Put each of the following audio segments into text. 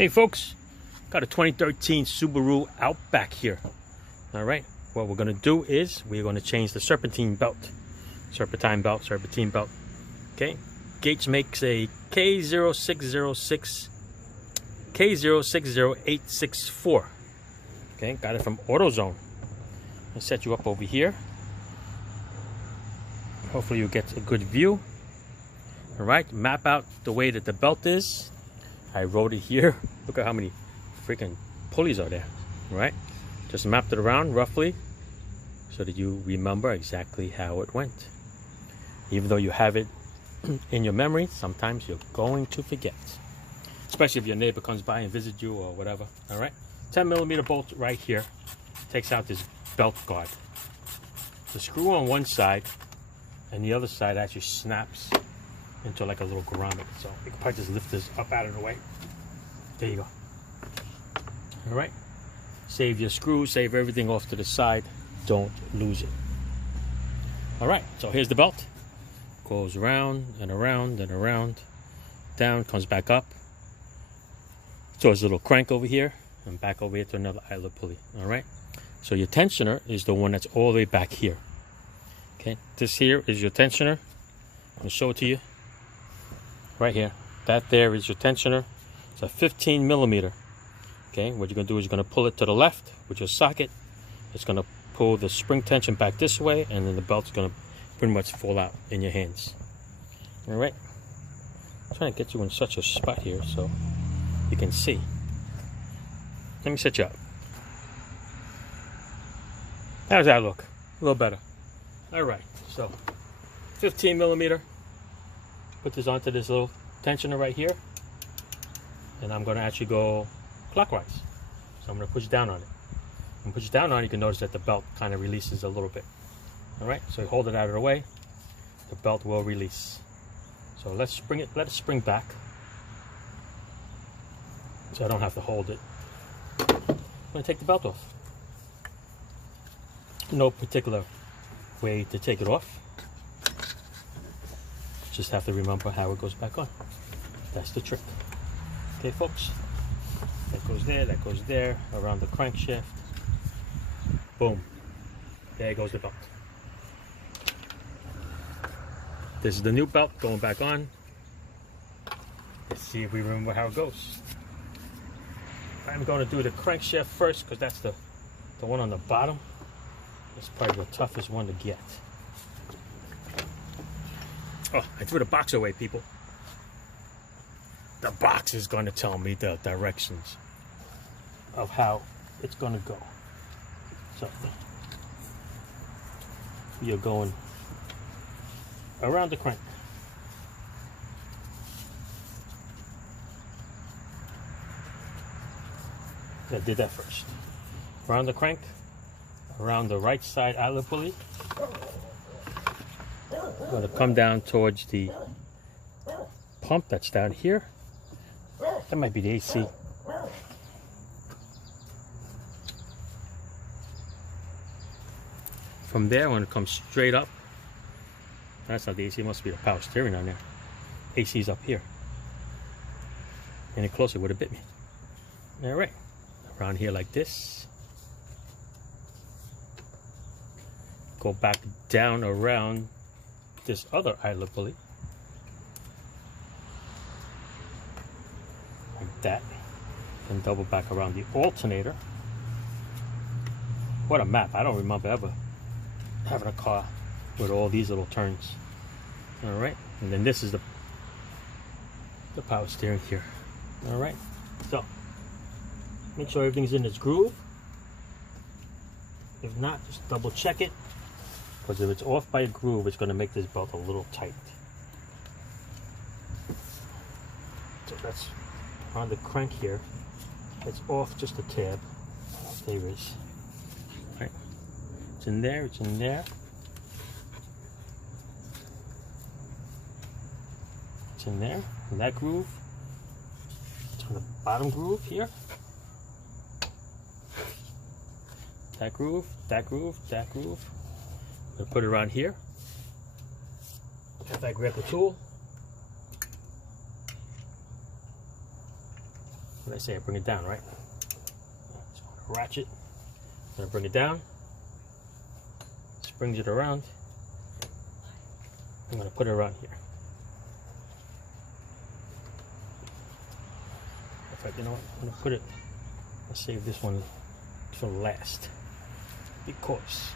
Hey folks, got a 2013 Subaru Outback here. All right, what we're gonna do is we're gonna change the Serpentine belt. Serpentine belt. Okay, Gates makes a K060864. Okay, got it from AutoZone. I'll set you up over here. Hopefully you'll get a good view. All right, map out the way that the belt is. I wrote it here. Look at how many freaking pulleys are there. All right, just mapped it around roughly so that you remember exactly how it went. Even though you have it in your memory, sometimes you're going to forget, especially if your neighbor comes by and visits you or whatever. All right, 10mm bolt right here takes out this belt guard. The screw on one side and the other side actually snaps into like a little grommet, so you can probably just lift this up out of the way. There you go. All right, save your screws, save everything off to the side, don't lose it. All right, so here's the belt. Goes around and around and around, down, comes back up. So there's a little crank over here and back over here to another idler pulley. All right, so your tensioner is the one that's all the way back here. Okay, this here is your tensioner. I'm gonna show it to you right here. That there is your tensioner. It's a 15mm. Okay, what you're gonna do is you're gonna pull it to the left with your socket. It's gonna pull the spring tension back this way, and then the belt's gonna pretty much fall out in your hands. All right, I'm trying to get you in such a spot here so you can see. Let me set you up. How does that look? A little better. All right, so 15mm. Put this onto this little tensioner right here, and I'm going to actually go clockwise. So I'm going to push down on it. When you push down on it, you can notice that the belt kind of releases a little bit. All right, so you hold it out of the way, the belt will release. So let's spring it. Let it spring back, so I don't have to hold it. I'm going to take the belt off. No particular way to take it off. Just have to remember how it goes back on. That's the trick. Okay, folks. That goes there, around the crankshaft. Boom. There goes the belt. This is the new belt going back on. Let's see if we remember how it goes. I'm going to do the crankshaft first because that's the one on the bottom. It's probably the toughest one to get. Oh, I threw the box away, people. The box is going to tell me the directions of how it's going to go. So, you're going around the crank. I did that first. Around the crank, around the right side idler pulley. I'm going to come down towards the pump that's down here. That might be the AC. From there, I'm going to come straight up. That's not the AC, it must be the power steering on there. AC's up here. Any closer would have bit me. All right, around here like this. Go back down around this other idler pulley, like that, and double back around the alternator. What a map. I don't remember ever having a car with all these little turns. All right, and then this is the power steering here. All right, so make sure everything's in its groove. If not, just double check it, because if it's off by a groove, it's going to make this belt a little tight. So that's on the crank here. It's off just a tad. There it is. All right. It's in there. It's in there. It's in there. In that groove. It's on the bottom groove here. That groove. That groove. That groove. I'm gonna put it around here. If I grab the tool, What did I say? I bring it down, right? So ratchet. I'm gonna bring it down. Springs it around. I'm gonna put it around here. In fact, you know what? I'm gonna put it. Let's save this one for last, because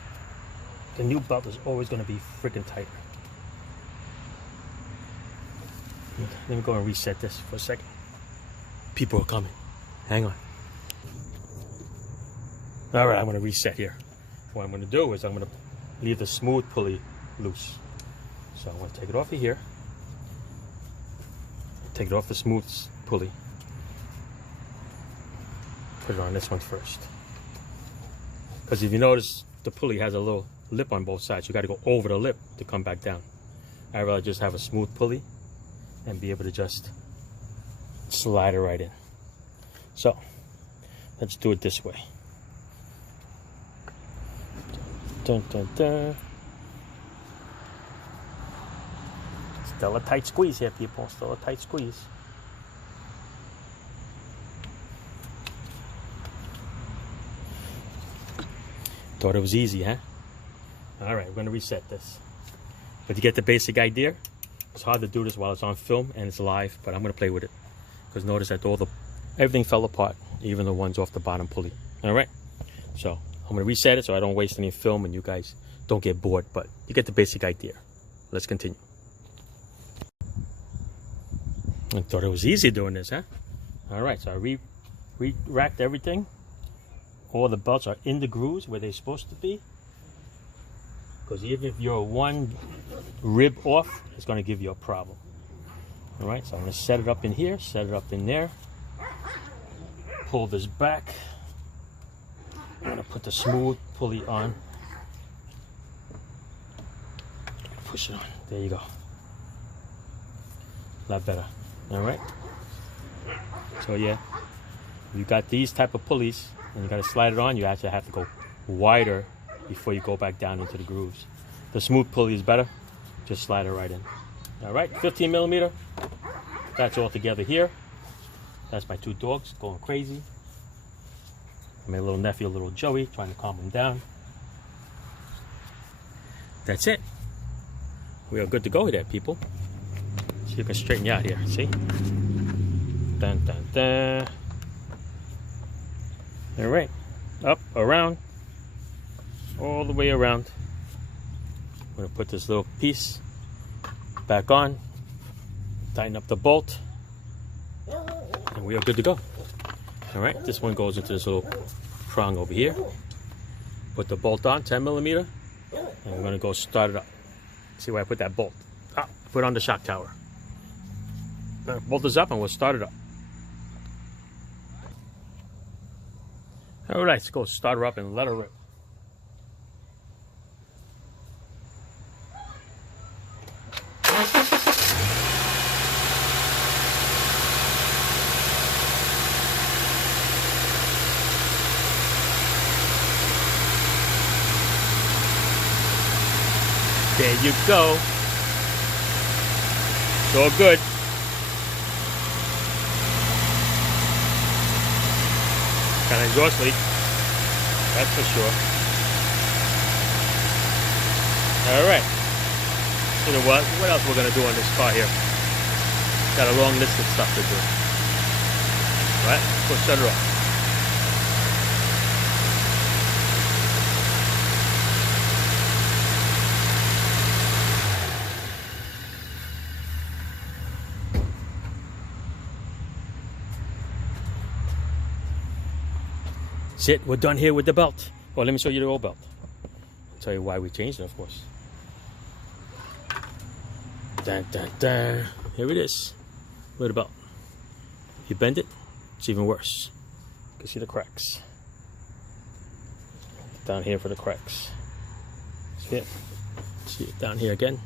the new belt is always gonna be freaking tight. Let me go and reset this for a second. People are coming. Hang on. All right, I'm gonna reset here. What I'm gonna do is I'm gonna leave the smooth pulley loose. So I'm gonna take it off of here. Take it off the smooth pulley. Put it on this one first. Because if you notice, the pulley has a little lip on both sides. You gotta go over the lip to come back down. I'd rather just have a smooth pulley and be able to just slide it right in. So let's do it this way. Dun, dun, dun. Still a tight squeeze here, people. Still a tight squeeze. Thought it was easy, huh? All right, we're gonna reset this. But you get the basic idea. It's hard to do this while it's on film and it's live, but I'm gonna play with it. Because notice that everything fell apart, even the ones off the bottom pulley. All right, so I'm gonna reset it so I don't waste any film and you guys don't get bored, but you get the basic idea. Let's continue. I thought it was easy doing this, huh? All right, so I re-racked everything. All the belts are in the grooves where they're supposed to be. Because even if you're one rib off, it's going to give you a problem. All right, so I'm going to set it up in here, set it up in there. Pull this back. I'm going to put the smooth pulley on. Push it on. There you go. A lot better. All right. So yeah, you got these type of pulleys, and you got to slide it on. You actually have to go wider before you go back down into the grooves. The smooth pulley is better. Just slide it right in. All right, 15 millimeter. That's all together here. That's my two dogs going crazy. My little nephew, little Joey, trying to calm him down. That's it. We are good to go there, people. So you can straighten you out here, see? Dun, dun, dun. All right, up, around, all the way around. I'm gonna put this little piece back on, tighten up the bolt, and we are good to go. All right, this one goes into this little prong over here. Put the bolt on, 10 millimeter, and we're gonna go start it up. See where I put that bolt? Ah, put it on the shock tower. Bolt this up and we'll start it up. All right, let's go start her up and let her rip. There you go. It's all good. Kind of exhaust leak, that's for sure. All right. You know what else we're gonna do on this car here? Got a long list of stuff to do. All right, let's go shut her off. That's it, we're done here with the belt. Well, let me show you the old belt. I'll tell you why we changed it, of course. Dun, dun, dun. Here it is. Look at the belt. If you bend it, it's even worse. You can see the cracks. Down here for the cracks. See it? See it down here again.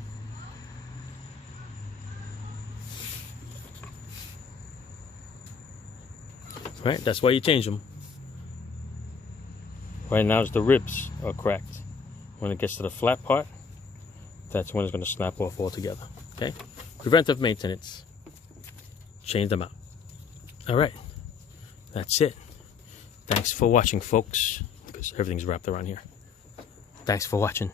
Right, that's why you change them. Right now, the ribs are cracked. When it gets to the flat part, that's when it's going to snap off altogether. Okay? Preventive maintenance. Change them out. All right. that's it. Thanks for watching, folks, because everything's wrapped around here. Thanks for watching.